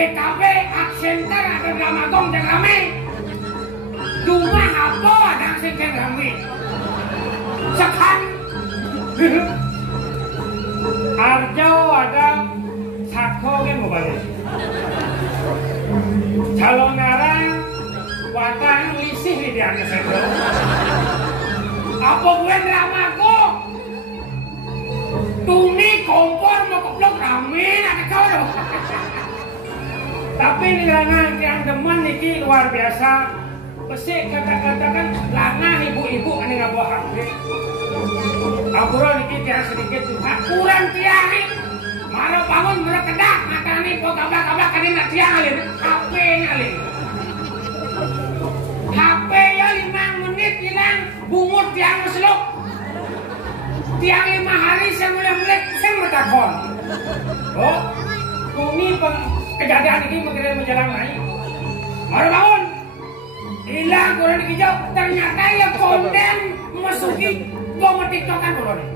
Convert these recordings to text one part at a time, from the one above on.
BKB, Aksenter, ada Dramagong dan rame. Cuma apa ada Aksenter rame? Sekarang Arjo ada Sako kan mau balik. Calon ngarang Watang lisih di atas itu. Apa gue Dramagong? Tuni kompor mau keblok rame ada kau dong. Tapi ini lanang yang demen ini luar biasa. Pesik kata-kata kan lanang ibu-ibu ini nggak bawa HP. Akuran ini tiang sedikit tuh. Akuran tiang ini. Marah bangun berkedak. Maka ini kok kabak-kabak kan ini tiang alin. HP ini alin. HP ya 5 menit hilang. Bungut tiang meseluk. Tiang 5 hari saya mulai saya bertakon. Oh, kumi kejadian ini mengenai menjelang naik. Marah bangun. Hilang kurang dikijau. Ternyata ya konten masuki gua tiktokan dulu nih.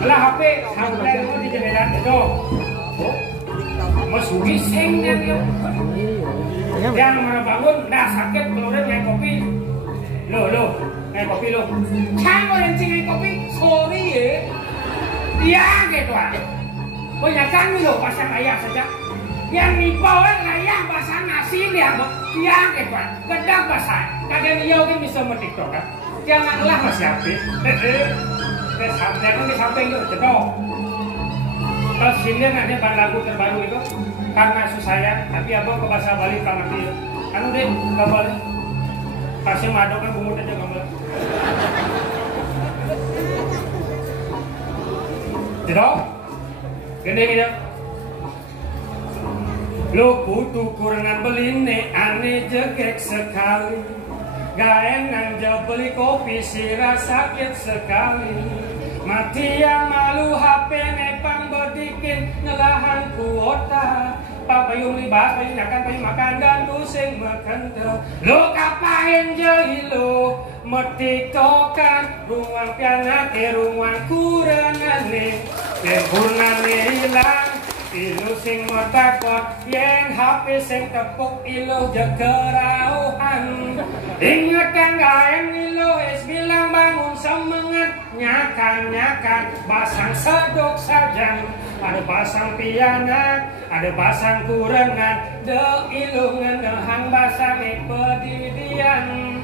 Malah HP sampai lu di jendela itu. Oh, masuki sing dan yuk. Yang marah bangun dah sakit keluarin naik kopi. Lo naik kopi lo. Cang orang naik kopi. Sorry ya. Dia gitu ah. Banyakan nih lo pasang ayam saja. Yang nipawan ayam pasang nasi dia. Dia gitu ah. Kedang pasang. Kadang dia kan bisa metiktok kan. Janganlah masih api. Sampai kan di samping itu jedok. Terus sini nanti bang lagu terbaru itu karena susah tapi abang ke bahasa Bali kalau nanti anu deh gambar kasih madu kan bumbu aja gambar. Jedok, gini. Lo kutu kurangan beli aneh jegek sekali. Gaengan jauh beli kopi sirah sakit sekali. Mati yang malu HP nepang bedikin ngelahan kuota. Papayung libas payung nyakan payung makan dan pusing makan te. Lo kapain jeli lo metiktokan ruang piana ke ruang kurangan hilang. Ilu sing matakot yang HP sing tepuk ilu jekerauhan. Ingatkan gaeng ilu es bilang bangun semangat. Nyakan basang sedok sajang. Ada basang piana, ada basang kurengan. De ilu ngenehang basang pedidian.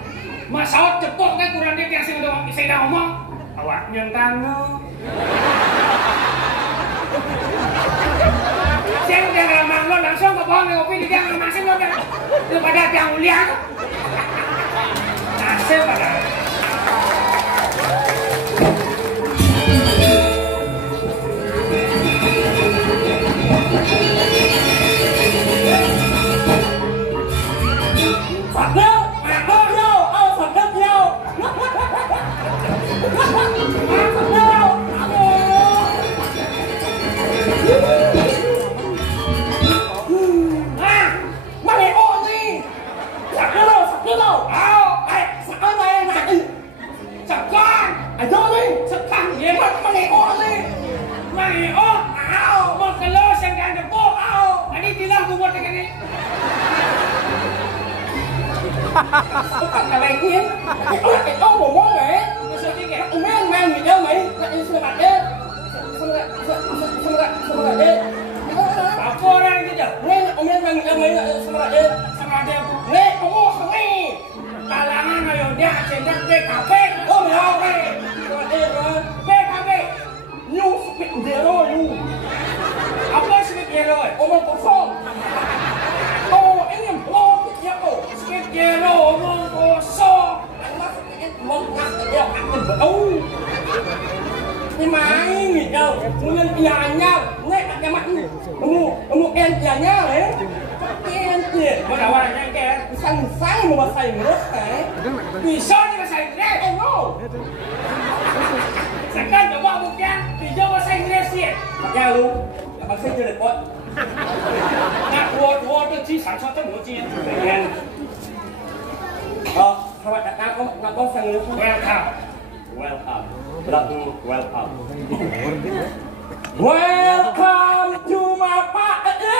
Masaot cepuk kan kurang dia yang saya ngomong. Awak nyentang lo. Saya udah ngelamang lo langsung ke pohon kopi di tiang ngemasin lo kan daripada tiang mulia nasib pada Bukan kalian ini, itu ngomong ya, main gitu main, semangat deh. Apa orang gitu? Main main semangat deh. Nih, kamu kami kalangan ayo dia cendak BKB. Oh ya, BKB. New speed zero you. Apa speed zero? Omong kosong. Oh ini belum ya oh. Yelo omong kosong. Ya akan betul. Ini main gitu. Mungkin pianya, nek ada mak. Kamu pianya ya. Pianya. Mana warnanya ke? Sang mau bahasa Inggris kan? Bisa nih bahasa Inggris. No. Sekarang coba bukan bisa bahasa Inggris ya. Ya lu. Bahasa Inggris pot. Nah, 我的机场上这么近，selamat datang, ngomong sang welcome. Welcome to my party.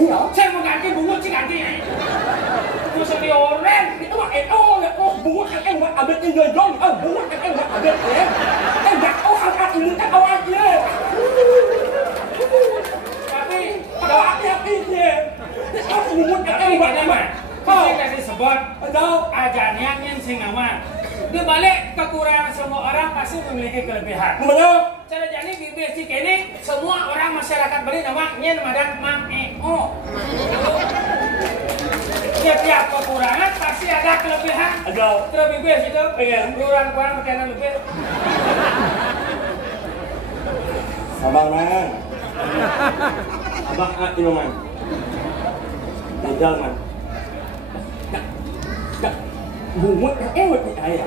Iya. Saya mau ganti bungut sih ganti. Mau sedih orang. Itu mah ya kok bungut kan buat abet tinggal dong. Bungut kan buat abet ya. Enggak angkat ini kan awalnya. Tapi Kalau hati-hati dia. Itu bungut kan buat apa? Kau kasih sebut. Tahu? Ajarnya yang sing nama. Dia balik kekurangan semua orang pasti memiliki kelebihan. Benar. Cara jadi basic ini semua orang masyarakat beri nama nyen madan mang eo. Setiap kekurangan pasti ada kelebihan. Ada. Terlebih basic itu Pengen. kurang makanan lebih. Sabar man. Abang ini man. Tinggal man. Bungut ewet ni ayah.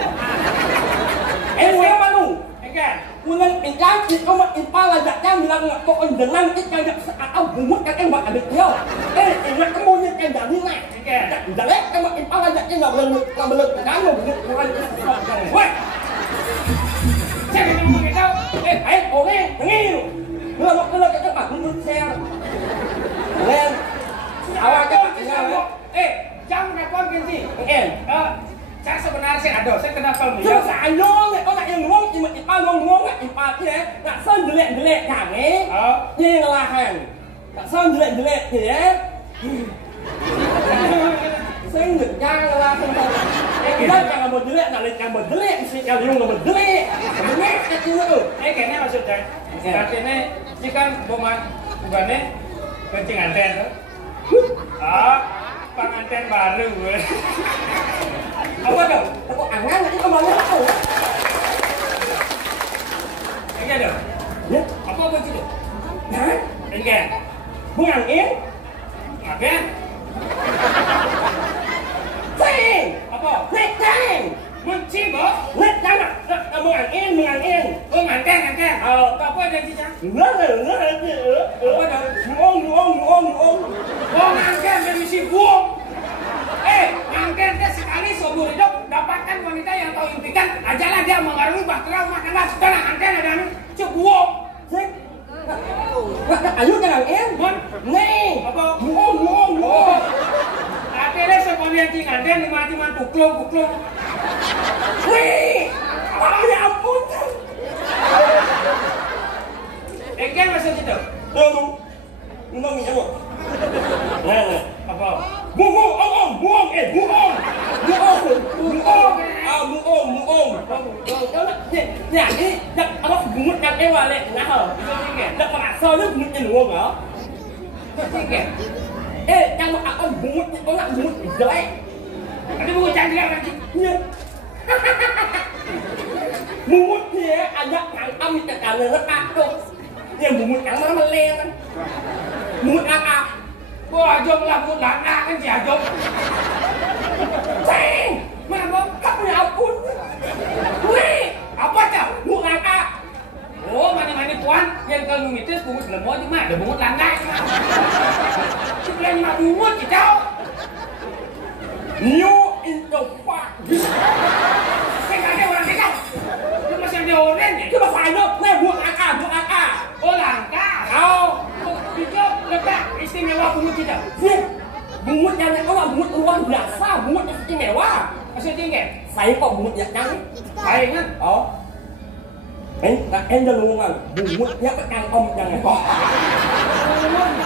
Ewet malu. Kan? Bulan ikan itu mah impala datang bilang nggak kok dengan ikan yang seakau bungut kan ewet ada dia. Ingat kemudian kan jadi nak. Jelek kan impala datang nggak boleh kamu bungut bukan sesuatu. Wah. Saya ngomong gitu. Oke, ngil. Kalau kita mah bungut share. Len. Awak kita Jangan rekod ganti. Saya sebenarnya sih ada, saya kenal kalau Chứ xài luôn này, có lại em ngon nhưng mà ít ba ngon lại ít ba thế đấy. Đã sơn dễ cả ấy. Như là hàng. Đã sơn dễ thì đấy. Sơn được ra là không thật. Em rất là một dễ là lên càng một dễ thì càng dùng là một dễ. Một dễ cái chứ nữa. Kayaknya maksudnya. Artinya ini kan bukannya kencing anten tuh. Pengantin baru. Apa dong? Kok angan itu kemana tahu? Enggak dong. Ya, Apa itu? hả? Enggak. Bukan em. Enggak. Sen. Apa? Nek sen. Mencim, Bos. Nek jangan. Bukan em. Oh, anten. Apa ada di sana? Rất là Apa dong? Nuông. Oh, anten misi buang. Anten dia sekali seumur hidup dapatkan wanita yang tahu impikan, ajalah dia mengarungi bahtera rumah tangga. Sekarang anten ada nih, buang. Sik. Ayo jangan em. Nih. Apa? Nuông. Akhirnya sekalian cing anten dimati-mati buklung. Wih. Ya ampun. Kan maksud itu? Aduh. Ngomong ya, Bu. Nah. Apa? Buong. Buong. Nhà đi, đặt nó bungut kan ewa le, nah. Đặt merasa lu bungut luang ah. Jangan aku bungut itu nak bungut jelek. Ada buku cantik lagi. Iya. Bungut dia ada tangkam di kanan aku. Dia bungut yang mana meleng. Bungut akak. Wah, jom lah buku lana kan si Ajom. Ceng, mana kamu ya ampun. Wih, Apa tau? bungut akak. Oh, mana puan yang kalau mitis bungut lemot cuma ada bungut lana cuma. Sebelah lima bungut kita. New in the park. Saya nggak ada orang kita. Itu masih ada orang ya. Kita phải đâu? Này bungut akak. Oh, langka. Kau, Itu letak istimewa bungut kita. sih. Bungut yang kau bungut luar biasa, bungut yang istimewa. Maksudnya enggak? Saya kok bungut yang nang. Baik kan? Oh. Em đã luôn à, bungut yang ăn om yang này.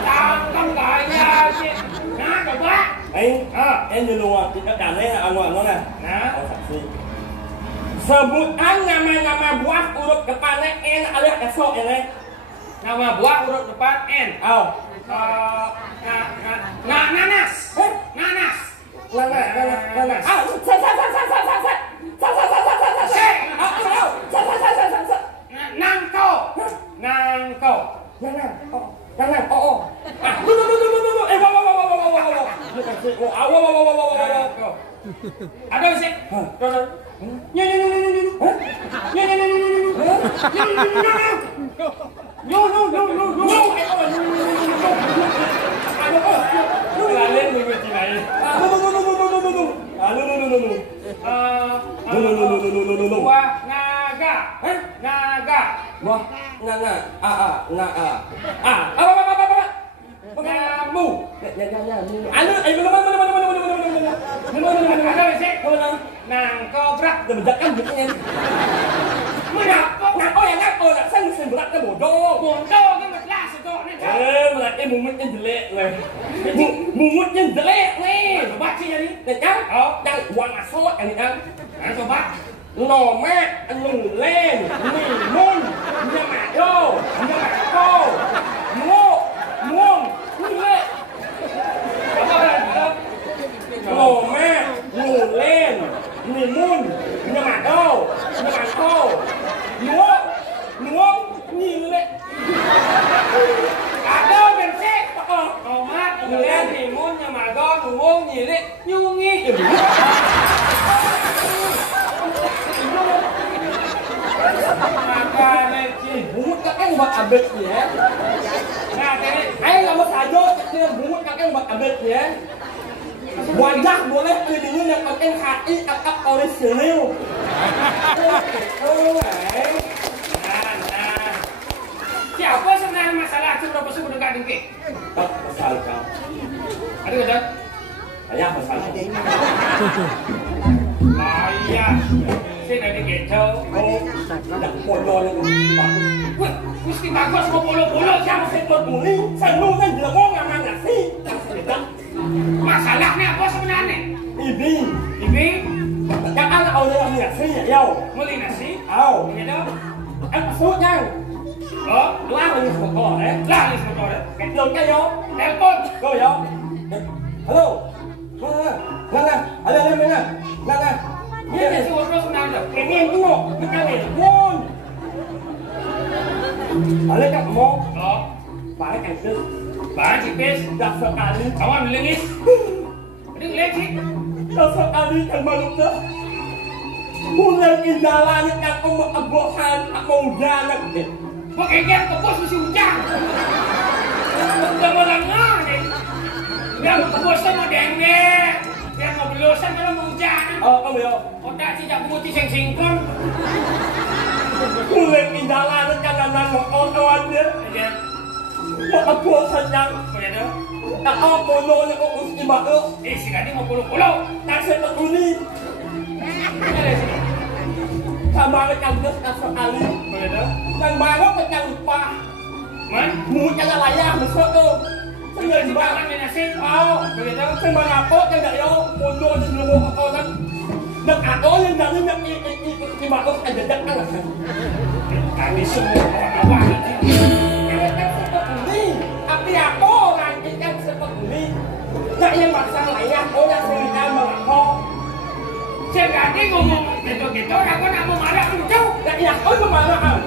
Tangkap kayaknya sih. Nah, coba. Em đã luôn à, kita cảm thấy là ngoan nó nè. Nah, Sebutan nama-nama buah huruf depannya N alias esok ini. nama buah huruf depan N. Oh. Nanas. Nanas. Nangko. Ada sih. Kalian menguji lagi. Buah naga. Naga. Wah, Nama bu. Anu, Ada sih. Nang kobrak. Đừng giật em giật em. Oh ya kan, oh nak sen berat ke bodoh. Bodoh kan belas itu nih. Berarti mumutnya jelek nih. Mumutnya jelek nih. Coba sih jadi. Được kan? Đang quăng sốt anh kan. Coba. Nò mát, anh lùn lên, mì môn, nhà mạ đô, nhà mạ cô, muông, như vậy. Nò mát, lùn lên, mì môn, nhà mạ đô, nhà mạ cô, muông, như vậy. Cả đô bên xe. Nò mát, lùn lên, mì môn, nhà mạ đô, muông, như vậy. Nhu nghi. Maka ni bungut kakek buat abet ya. Nah, jadi Ayo lama saja dia bungut kakek buat abet ya. Wajah boleh pilih yang penting hati akak orisinil. Siapa sebenarnya masalah itu berapa suku dekat dengki? Pasal kau. Ada betul? Ayah pasal kau. Ayah, saya dari Gecau. Oh, nak polo yang bagus. Wih, mesti bagus mau polo-polo siapa sih? Saya muli, saya kan jelengong yang mana sih? Masalahnya apa sebenarnya? Ini, Ini yang anak orang yang sih ya. beli nasi, Au, ini dong. số nha. Oh, Lá là như một con đấy. lah ni motor. Kẹt đường cái vô. Telepon. Go vô. Hello. Nè. Ada lên nè. Nè. Ini dia si Wondro sebenarnya. Cái nghe cái ngộ, cái này ngon. Ở đây các món, Oh, phải cảnh tư. bahan tipis. Đặt sợ Ali. Kawan melengis. Ini ngeliat sih. Đặt sợ Ali yang malu dah. Bulan indalah yang aku mengabokan mau jalan deh. Pakai game ke bos mesti hujan. Udah mau lengah nih. Dia ke bos sama dengdek. Dia mau belosan kalau mau hujan. Không hiểu. Otak tidak putih yang sinkron. Bulan indalah yang kanan orang dia. Ya, Mengabokan senang. kau lihat tu. Tak apa yang aku istimewa. Si Kadi mau puluh-puluh. Tak sempat ini. Ada di sini. Sama dengan das sekali. Kau lihat tu. Dan baru jangan lupa. Man, Mulutnya layak besok tu. tinggal di bawah ni nasi. Oh, Kau lihat tu. Saya mengapa yang tak yo mundur di seluruh orang. Dan ada yang dari yang istimewa ada dekat lah. Kami semua orang awam ini. Ini, tapi apa orang ikan seperti ini? Tak yang masalah layak, orang sendiri mengapa? Si Kadi ngomong gitu-gitu, aku nak mau marah lucu. Tak yang aku marah.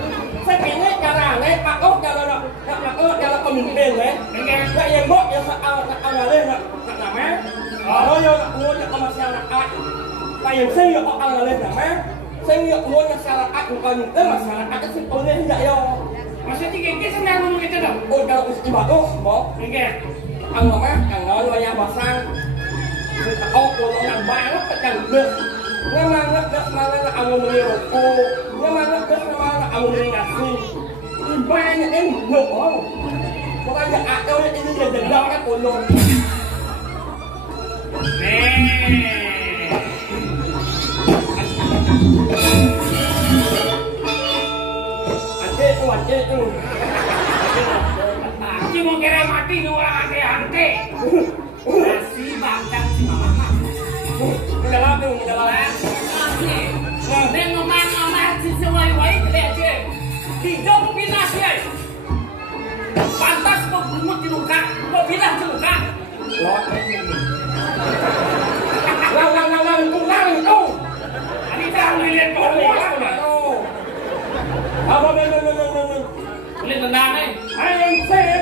Saya ingin cara ni, Pak Oh kalau pemimpin ni. Dengan Tak yang bok yang awalnya nak nama. Kalau yang ngôn yang masyarakat. Tak yang saya yang awalnya nama. Saya yang ngôn masyarakat bukan itu masyarakat itu sebetulnya tidak yo. maksudnya gengki sebenarnya ngomong gitu dong. Oh kalau istimewa bok. Dengan Ang nama ang nói yang basang. Oh kalau nak banyak tak được. Memang nak mana nak ang beliau. Memang nak mana ang beliau nasi. Banyak yang được oh. Pokoknya ada ini yang dendam kan ulun. Ante tu. Si mau kira mati ni orang ante-ante. Nasi bangkang si mama. Mendalam tu, mendalam. Dia ngomong-ngomong si sewai-wai kelihatan je. Hidup binasi ay. Pantas kau bungut di luka, kau bilang di luka. Lang tu. Ini dah lihat kau luas pula. Apa Lihat tendang ni. ayam saya.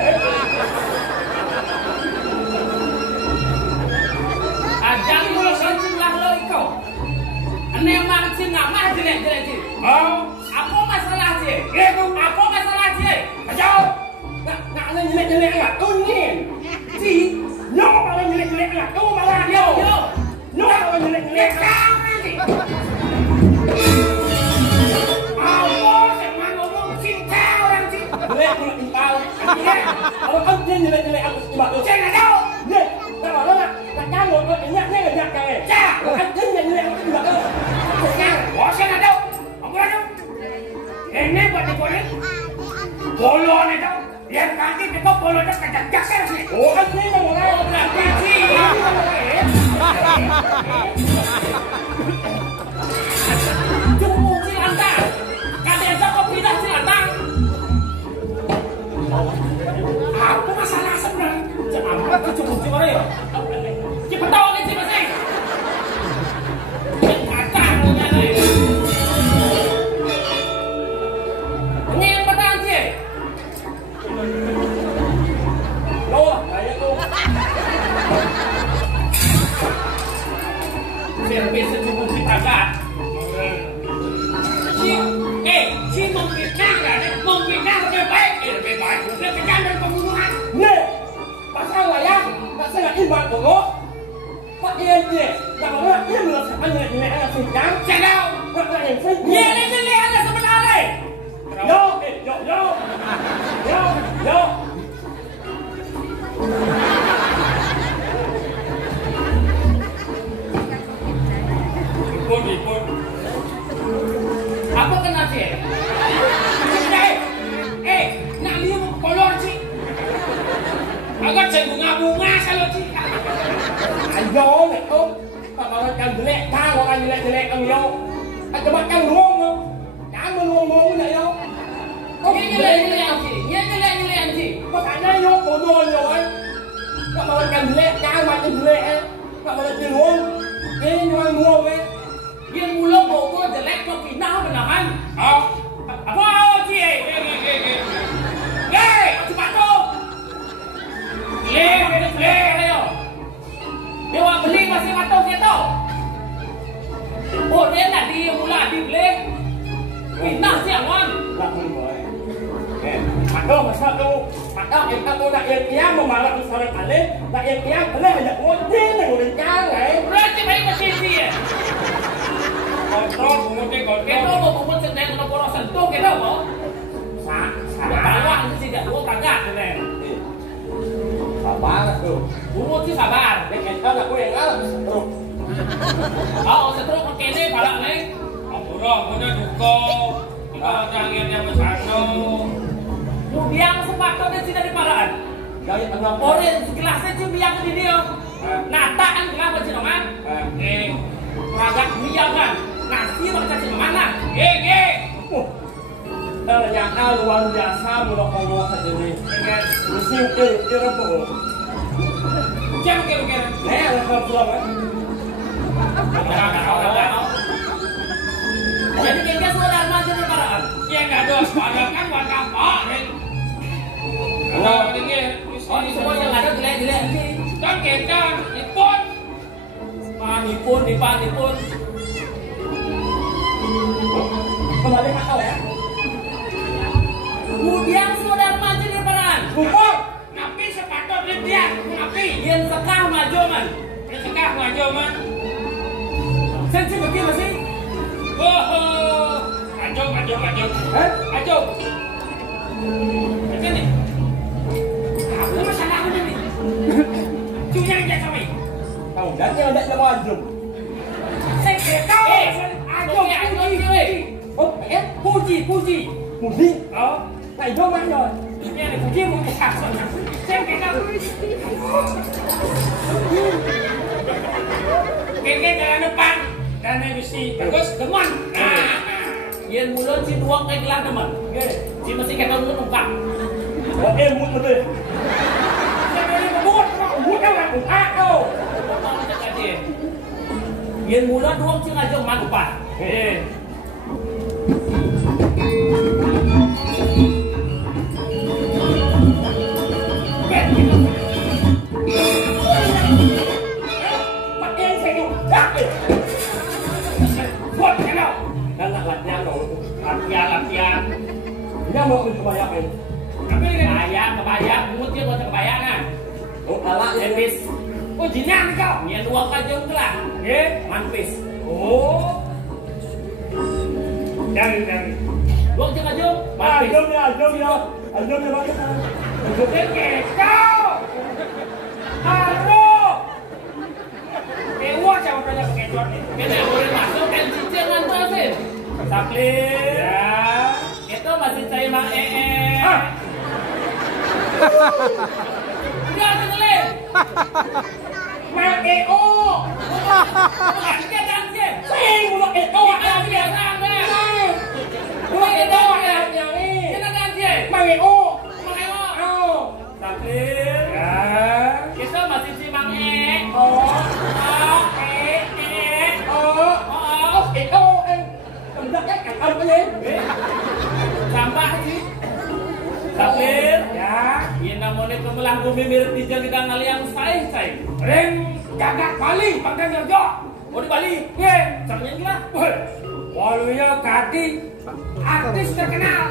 Jangan mula sancing lah lo ikau. Ane mang sing ngamah jelek-jelek je. Oh, apa masalah je? Apa masalah je? Kacau. Nak jelek-jelek lah. Ungin. Si, no malah jelek-jelek lah. Tu malah Yo, yo. no malah jelek-jelek lah. Kau nanti. Apa yang ngomong cinta orang sih? Jelek nak impal. Kalau kau dia jelek-jelek aku coba tu. Saya nggak tahu. Dia, tak malu nak. Nak nyanggut, nak nyak kan. Cak. Kan dia jelek aku coba tu. Wah, saya nggak tahu. Apa itu? Ini buat digoreng. Polo ni tahu. Yang kaki kita polo dah kacak sih. Oh, kan dia yang mulai. Oh, berarti sih. Tunggu silantang. Kadang kau pindah silantang. Apa masalah sebenarnya? Jangan apa cucu mana ya? Cepat tahu ni siapa sih? Kacang punya ni. Ini yang petang sih. Loh, kayak tu. Servis secukup kita kan? Si memfitnah kan? Memfitnah lebih baik. Lebih baik. Lebih kejam dari pembunuhan. Ni, pasal wayang, pasal nak iman dulu. Pak Ian dia, tak malu nak dia melaksanakan jelek-jelek anak sidang. Saya tahu. Nak yang saya. Dia ni jelek ada sebenarnya. Yo. Ipun. Apa kena sih? Nak lihat kolor sih. Agak bunga-bunga kalau sih. Ayo, nak tu. Tak malu kan jelek, kau orang jelek-jelek kau yo. Coba kan luang yo. Jangan meluang-luang nak yo. Dia jelek sih. Makanya yo bodoh yo kan. Tak malu kan jelek, kau macam jelek kan. Tak malu kan luang. Ini orang luang kan. Dia mula bawa jelek kau pindah benaran. Apa sih? Cepat tu. Ayo. Dia orang beli masih matang dia tahu. Oh dia nak dia mula dibeli. Pindah siangan. Tak boleh. Padahal masa tu, padahal kita tu nak yang kiam memalak misalnya kali, nak yang kiam boleh ada kunci ni boleh jangan. Berarti baik masih dia. Kontrol kemudian kita mau buat sedang nak boros sentuh kita mau. Sabar sih tidak dua kagak ni. Sabar tu. Buat sih sabar. Kita nak boleh ngalah setruk. Setruk pakai ni balak ni. Murah duko. Kita jangan yang besar tu. Yang sepatutnya tidak diparaan. Dari tengah orang sekelasnya cuma yang di dia. Nataan kenapa sih teman? Agak biar kan. Nasi baca sih mana? Yang luar biasa mulut Allah saja ni. Musim kira tu. Jangan kira-kira. Lepas pulang kan. Jadi kira sudah ada jadi paraan. Yang ada paraan kan warga apa? Kalau ini semua yang ada jelek-jelek kan kita nipun. Nipun. Kembali kat kau ya. Kemudian saudara maju di peran. Kumpul. Napi sepatutnya dia. Napi yang sekah maju man. Sensi begini masih. Maju. Maju. Macam ni. Apa masalah ni? Cuma yang dia sampai. Tahu dah yang ada nama Ajum. Saya tahu. Ajum. Oh, Puji. Puji. Tại Ajum anh rồi. Ini ada puji mungkin sakit. Saya kena. Keke jalan depan. Dan mesti bagus teman. Yang mulut si tuang kayak gelang teman. Si mesti kata mulut ungkap. Oke, mut betul. Saya beri mut yang aku aku. Yang mulut tuang si ngajak malupa. Latihan. Dia mau kebayang. Kebayang, mut dia buat kebayangan. Oh, kalah Manpis. Oh, jinak kau. Yang dua kajong tu lah. Manpis. Oh. Jangan. Dua kajong. Ajum ya. Ajum dia bagi. Kekau. Halo. Dewa jangan banyak kecot nih. Kita boleh masuk kan cicil ngantosin. Saplir. Ya. Itu masih cari Mang Ah. Udah boleh. Mang EO. Kita ganti. Sing mulut EO Kita biasa deh. mulut EO ada yang ini. Kita ganti. Mang EO. Mang Oh. Saplir. Ya. Kita masih cari Mang Oh. Oh. Oh. Oh. EO em. Tendang cái cảnh âm cái gì? Sampah sih. Saplir. Ya. Ini namanya pemelah bumi mirip di jalan kita ngaliang say. Rem jagat Bali pangkat Jojo. Oh di Bali. Ye. Caranya gila. Waluyo Kati artis terkenal.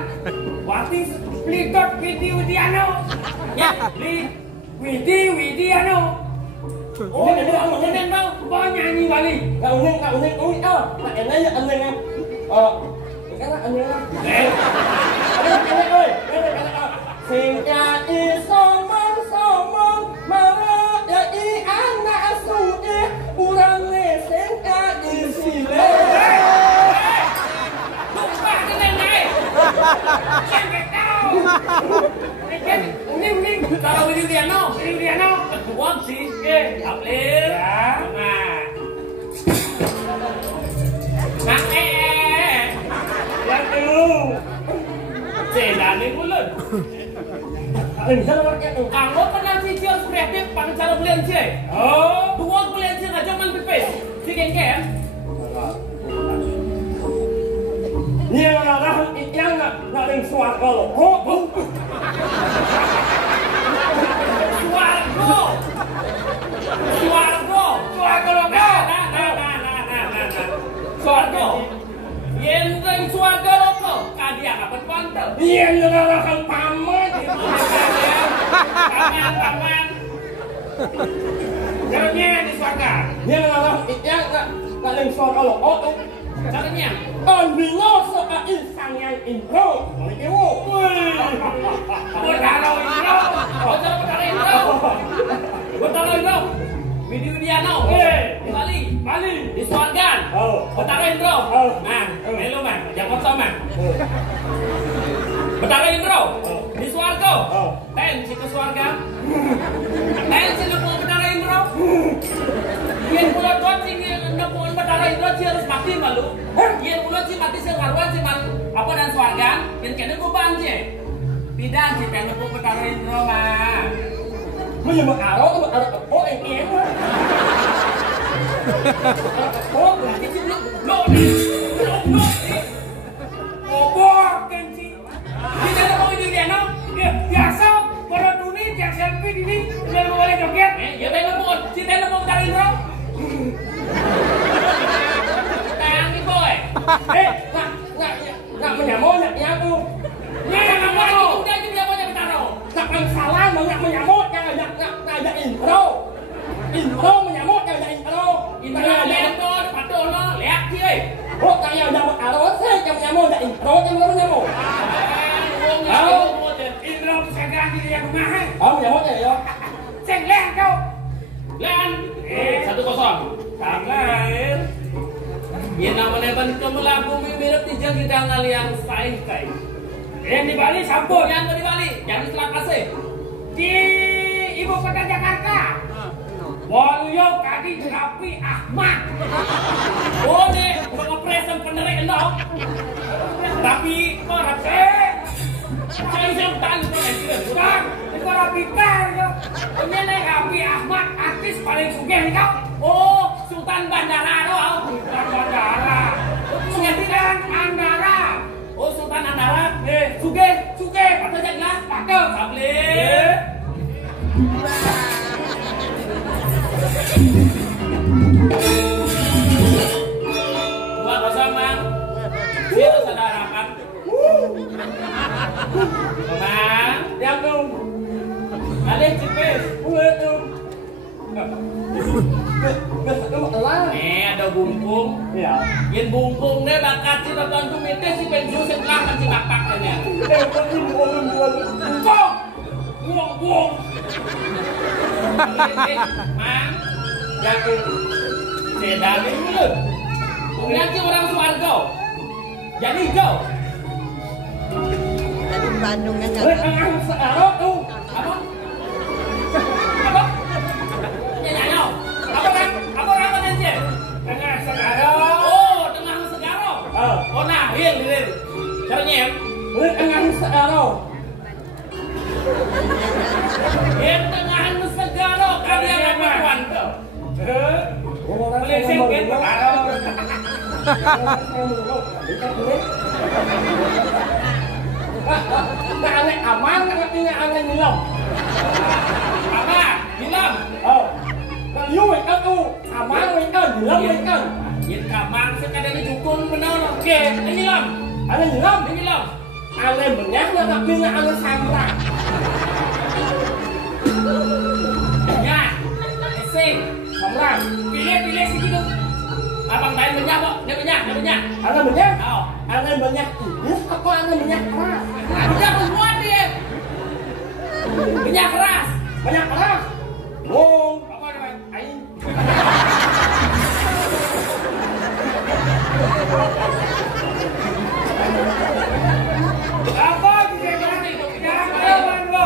Watis. Litot Widi Widiano. Ya. Widi Widiano. Oh ini ngomongin tau. Penyanyi Bali. Nggak unik. Oh iya. Nah enaknya anehnya. Kan anehnya. Sing kai somong marah yai anak suke urange sing kai sile. Lupa kena naik. Jangan tahu. Uning. Kalau Widiano. Widiano. Uang sih. Saplir. Ya. Mang Yang dulu. Sedane mulut. Kamu pernah cicil kreatif pang cara belian sih? Oh. Dua belian sih aja man pipis. Si kan? Yang orang yang nggak ada suara kalau. Suargo. Suargo. Yang ring suargo lo kadia kapan pantel. Iya yang orang pamer. Paman. Caranya di suara. Yang orang yang nggak ring suara kalau. Oh. Caranya. Bingo soal insang yang intro. Betara Indro. Widiano. Di Bali. Di Swargan. Betara Indro. Nah, lu mah, jangan sama. Betara Indro. Di Swargo. Tensi ke Swargan. Tensi ke Betara Indro. Yang pulau coaching nemuin Betara Indro sih harus mati malu. Yang pulau sih mati sih ngaruan sih mal apa dan Swargan. Yang kena kuban sih. Tidak sih kena ku Betara Indro mah. Bây giờ mà ảo đó mà có em quá. Oh, cái chữ lộ đi. Obo kenci. Đi đây là mau đi đèn không? Biasa para dunia yang selfie ini sudah boleh joget. Ya đây là một, chị đây là một gia đình không? Tàng đi boy. Nggak menyamuk ya tuh. Ini yang kamu udah juga mau nyampe taruh. Nggak salah nggak menyamuk nggak ada intro. Intro menyamuk nggak ada intro. Intro lihat tuh, patuh no, lihat sih. Oh kayak udah aro sih yang menyamuk ada intro yang baru menyamuk. Intro saya ganti dia kemana? Oh menyamuk ya yo. Ceng len kau. Len. 1-0. Tangan. Ya namanya ban kemulah bumi mirip tijang kita ngaliang say. Yang di Bali sampun. Yang di Bali, jangan setelah kasih. Di ibu kota Jakarta. Waluyo Kadi Rapi Ahmad. Oh nih, pengepresan penerik dong. Tapi kok rapi? Saya sultan Bukan, itu Rapi Kar. Ini nih Rapi Ahmad, artis paling sugih nih kau. Oh, Sultan Bandara dong. Sultan Bandara. Sultan Andara. Oh, Sultan Andara. Sugih. Patut jelas. Patut. Saplir. Dua kosong mang. Dia saudara kan. Mang. Yang tu. Alih cipes. Tu. Nih ada bungkung. Ya. Yen bungkung deh bakat si bapak komite si pensiun setelah masih bapak kan ya. Bungkung. buang. Mang, Yakin. sedani dulu. Nanti orang Suarga. Jadi kau. Dari Bandung kan Ang searah tu. Apa? Apa? Ya nyanyo. Apa kan? Apa orang nanti? Tengah searah. Oh, tengah segaro. Oh nah, hilir. Caranya Ang searah. yang tengah segaro kalian apa tuan kau? Meleset kan segaro. Nak aneh aman, nak tinggal aneh nilam. Apa? Bilang. Nak you ikan tu, aman ikan, nilam ikan. Yin kamang sekadar dukun benar. Oke, ini lam. Aneh nilam, Ini lam. aneh banyak nak tinggal aneh samrak. Ya. Sing. Samrak. Pilih segitu. Abang lain banyak kok. Dia banyak. Aneh banyak. Oh. Aneh banyak ini, apa aneh banyak keras? Banyak semua dia. Banyak keras. Banyak keras. Wong. Apa namanya? Aing. Apa dia berarti? Jangan lo.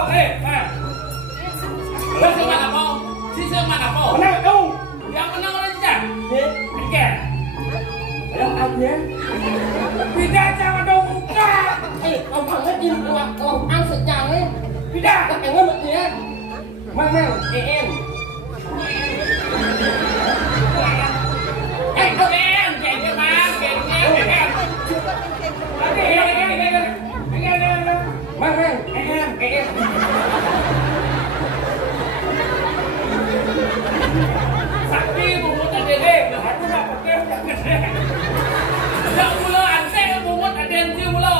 Sisi mana kau? Sisi mana kau? Menang tu. Yang menang orang tidak. Ni, Tiket. yang aja. Tidak jangan dong buka. Ông thằng nó im lòng ăn sợi chàng ấy. Tidak. Tất cả nó bật gì á. Mang, em. Keren, kayaknya bang, keren. Mang, em. Sakti bumut ada deh, aku nak pakai gede. Jangan mula antek bumut ada yang cium mula.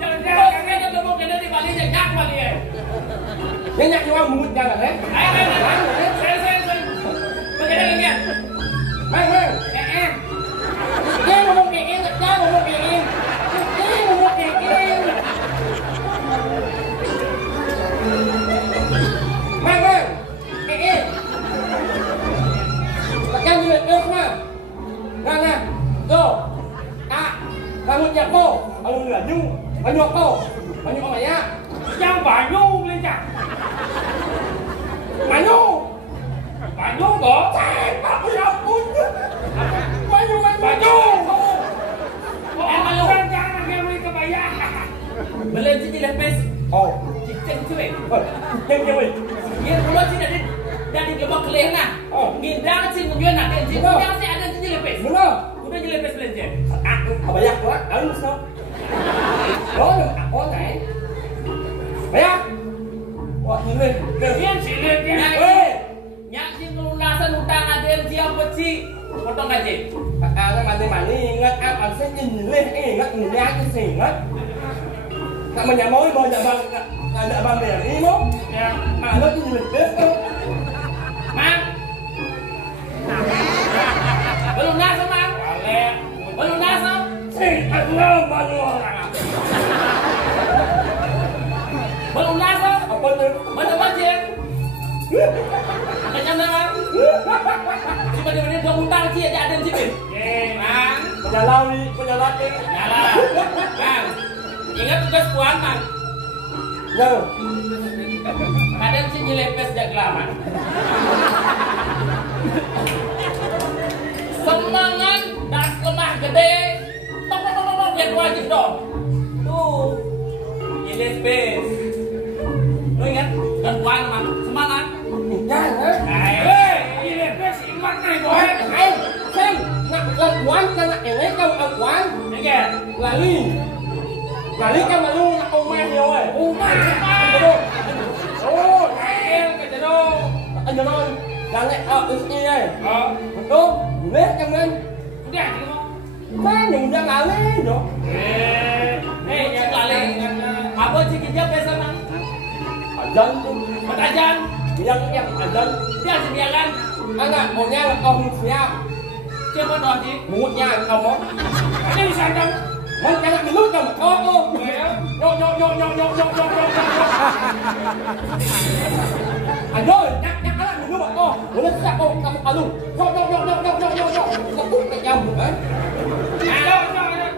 Jangan kita temu kena di Bali jangan Bali ya. Dia nhạc cho ông muốn ra là đấy. Ayo, saya. Bagaimana lagi? Mang, em. Dia mau một em, dia mau một em. Dia mau một em. Mang, em. Tekan juga terus mah. Nah. Tuh. Rambut jago, kalau nggak nyu, banyak kau apa ya? Jangan banyu belajar. Banyu kok? Aku ya ampun. Banyu. Orang jangan beli kebaya. Beli cincin lepes. Oh, Cincin cuy. yang weh. Dia keluar sini dari gebak kelena. Ngindang cincin menjual nak cincin. Yang sih ada cincin lepes. Benar. Udah cincin lepes belanja. Apa ya kuat? Lalu sao? Đó là có này. Thấy không? Wah, nhìn lên. Kalian sih lihat ya. Weh. Nyak sih lunasan utang ada yang siapa sih? Potong aja. Nó mandi ingat anh sẽ nhìn lên ingat nhìn ra cái gì hết. Mà nhà mối bây giờ bằng để đi mốt. Ya. Nó nhìn mình biết không? Mang. Belum nas mang. Belum nas. Anh lo mà lo. Belum nas. Apa tu? Mana aja. Macam mana? Cuma dia dua utang sih ada yang sih. Mang. Penyalau ni. Nyala. Mang. Ingat tugas puan, Mang. Ya. Kadang sih nyelepes jaglaman. Semangat dan lemah gede. Tok biar wajib dong. Tuh. Nyelepes. Lu ingat dan puan, Mang. Semangat. Jangan eh. Hei, nyelepes iman nih, boy. Hey, xem. Nak quán cho nak ini kau quán. Ingat. Lali kan malu nak umah dia oi. Umah. Oh, El ke jedong. anh nói rằng này is đây. Oh. Betul. Lihat kan men. Udah, gitu mau. Mana yang dah lali dong. Yang lali. Apa sih kerja biasa, Mang? Ajan tu. Petajan. Yang ajan. Dia sediakan. Anak maunya kau siap. Siapa doang sih? Mulutnya kau mau. Ini bisa dong. Jangan minum kamu. Oh. Ayo, jangan minum oh. Boleh tak kamu kalu. Yo. Aku tak nyambung kan. Ayo.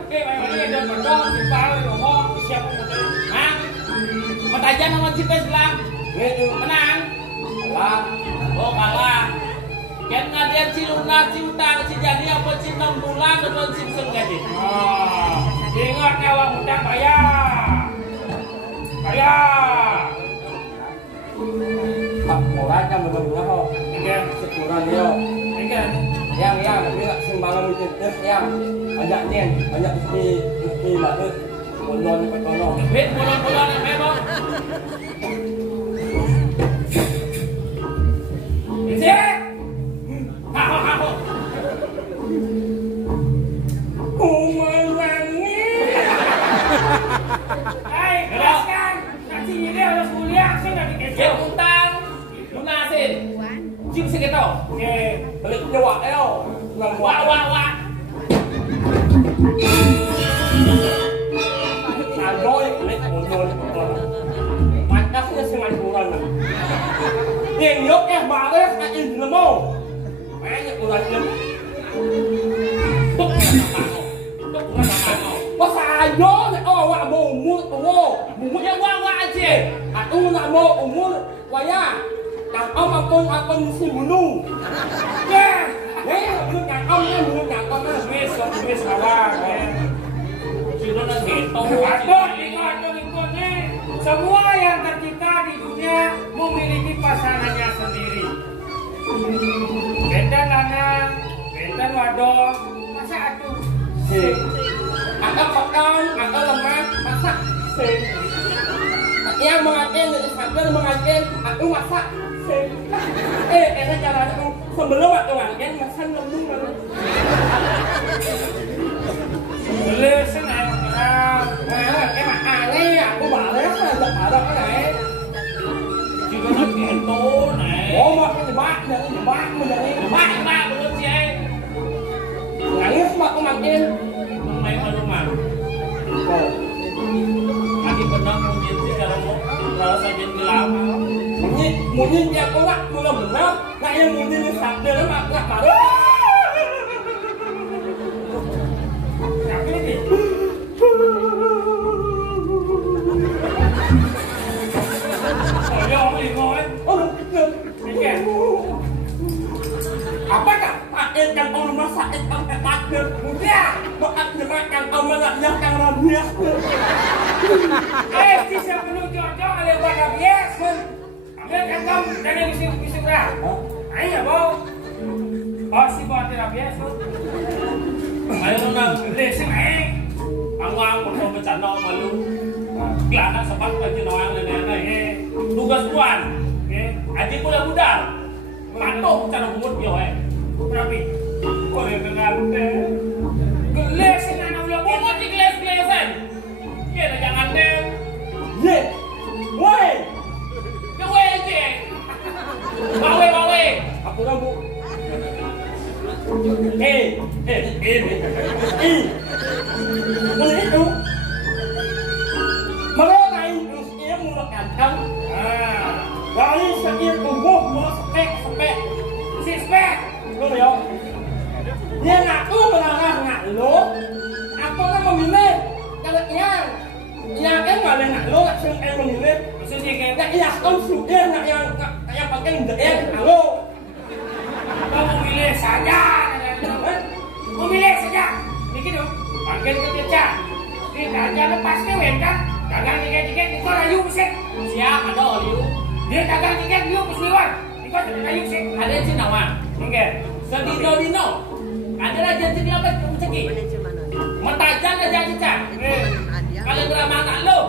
Ini ada berdong, dipal, ngomong, siapa mau hah? Matajan sama si Peslang. Menang. Kalah. Oh kalah. Kan ngadian si lunak, si utang, si jadi apa si 6 bulan atau si sengaja. Ingat nyawa utang bayar. Pak mulai kan benar-benar kok. Enggak. Sekuran dia. Enggak. Yang dia sembalang itu yang banyak mesti bagus. Bolon pekono. Bet bolon memang. Ini. Haho. Umangi. Hai, jelaskan. Nanti ini harus kuliah sih enggak dikasih utang. Lunasin. Jing segitu. Oke, Balik nyawa eo. wah. Adoy balik bolon pekono. Pantasnya semanguran. Yang yok balik aja nemo. Banyak uratnya. Pas ayo nek awak mau umur Yang wah aja. aku nak mau umur waya. Yang ampun si bulu. Ya. Lu yang om Wis awak. Sudah nanti ikut nih. Semua yang tercipta di dunia memiliki pasangannya sendiri. Benten lanang, benten wadon, masa atuh. Ada pekan, ada lemak, masak. Yang mengajen, sambil mengajen, aku masak. Ini caranya sebelum waktu ngajen, masak lembung lalu. Boleh senang. Cái mặt này aku balik lah, tak ada cái này. Juga nak bento nih. Oh, mak cái bác này. Mak belum sih. Nangis mak aku makin. Main rumah. Oh, Lagi benang mungkin sih kalau rasa jadi lama. Mungkin dia kuat, mula benar. Nak yang mungkin sabda lah mak tak baru. Tapi ini. Apakah pakai kan orang masak sampai pakai muda? Makan makan orang yang rabies. Bisa penuh jodoh oleh pada biasa. Ambil kantong dan yang isi berat. Ayo bau. Pasti buat rabies. Ayo nang lesing Ang mau bercanda malu. Kelana sempat bagi orang nenek. Tugas tuan. Adik pula muda. Mantuk cara bungut dia Berapa? Kau yang dengar Gelesin anak ulang bungut di geles-gelesan. Iya jangan deh. Ye, woi. Gawe aja. Bawe. Aku rambut. Ini itu. Mengenai usia mula kantang. Dari sekian tumbuh mula spek. Si spek. Lo ya. Dia ngaku melarang ngak lo. Apa nak memilih? Kalau yang kan nggak ada ngak lo, langsung memilih. Maksudnya kayak Nak yang sudah nak yang pakai ndak halo. kau memilih saja. Memilih saja. Bikin dong. Panggil ke Tirca. Kita aja lepas kewen kan. Dagang tiket kau layu sih. Siap ada layu. Dia dagang tiket dulu pesliwan. Kau tidak layu sih. Ada yang Cinawan. Enggak. Sedino. Ada aja sini apa ceki. Mentajan aja Tirca. Kalau drama anak lo.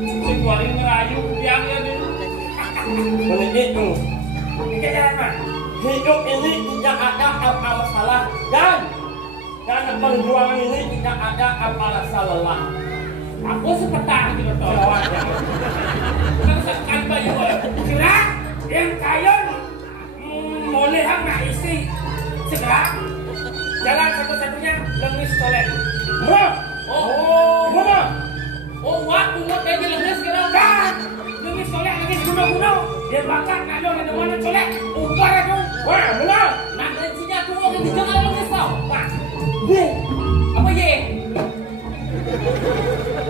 Si kuarin ngerayu yang dia ni. Begitu. Ini jalan mana? Hidup ini tidak ada apa masalah dan perjuangan ini tidak ada apa masalah. Aku sepetah gitu tolong. Kan bayu. Segera yang kayon boleh hang nak istri. Segera jalan satu-satunya lemis toilet. Mana? Oh. Mana? Oh, wah, bungut dia lengis sekarang. Kan. Lengis colek, lengis kuno-kuno. Dia bakat nak ada mana colek. Ubar aku. Wah, mana? Nak rencinya aku orang di jangan lengis tau. Wah. Ye. Apa ye?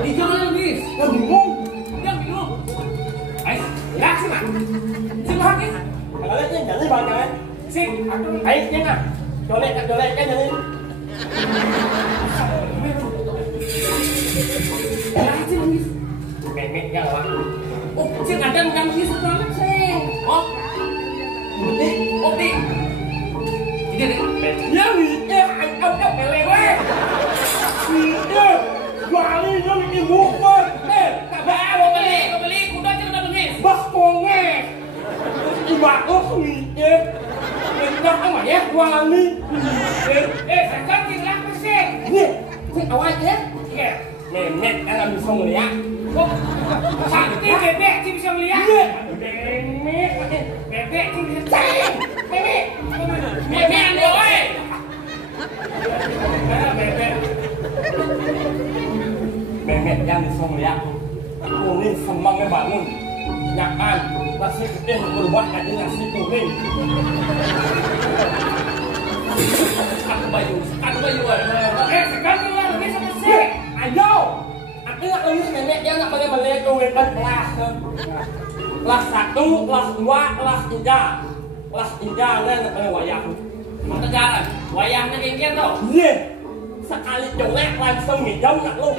Di jangan lengis. Kau bingung? Yang bingung. Ayo, ya sih mak. Sini lagi. Kalau lihat yang jadi banyak. Sini, aku. Ayo, jangan. Colek kan jadi. Lagi lengis. Memek yang apa? Oh, sini ada yang lengis banget sih. Oh. Oh, di. Ini deh. Ya, ya, anh pelek weh. Iya, balik yang ini bukan. Tak mau beli. Kuda je udah lengis. Bas konge. Ibak lo iya. Enggak ama ya, wali. Sekarang tinggal bersih. Nih, sing awal ya. Ya. Memek yang bisa melihat. Oh, sakti bebek sih bisa melihat. Iya. Bebek sih bisa ceng. Bebek. Bebek anda, oi. Bebek. Memek yang bisa melihat. Kuning semangnya bangun. Nyakan, nasi putih berubah jadi nasi kuning. Aku baju. Sekarang tinggal bersih bersih. Ayo, aku nggak nulis nenek dia nggak boleh tulis kelas. Kelas 1, kelas 2, kelas 3. Kelas 3 dia nggak boleh wayang. Kejaran. Wayangnya kengkian tau. Iya, sekali jelek langsung ngidam nggak lu?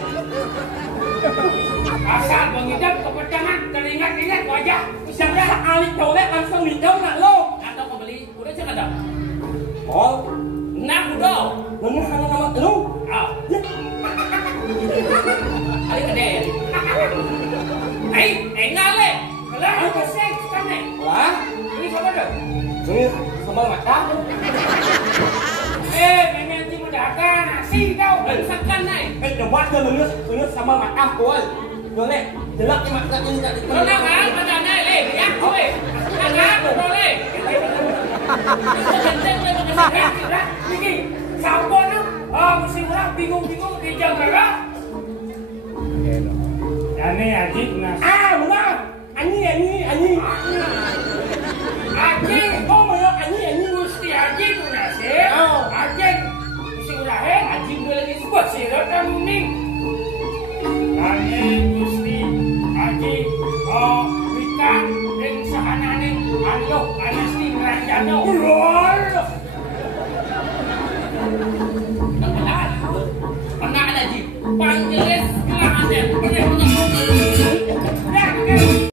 Asal mengidap kepedangan teringat-ingat wajah. Sekali jelek langsung ngidam nggak lu? Atau kau beli, udah cek ada. Oh, 6 udah. bener hanya nama lu? Ah, Ya, hari gede ya. Enggak le. Kalau ada bersih kan nih. lah, Ini siapa tuh? ini sambal macam. Memang nanti mau datang nasi kau. Bangsakan nih. Coba dia nulis sambal macam koi. Jelek, jelek ni makan ini tak Kau nak kan? Ada nih le. Ya, kau. Nak kau le. Kenceng le bekerja. Ini siapa tu? Mesti orang bingung-bingung di Jakarta. Ini Ajit Nas. Ah, benar. Ani. Ajit. Oh, banyak ani. Mesti Ajit Nas. Ajit. Mesti udah Ajit boleh lagi sebut sih. Rekam ni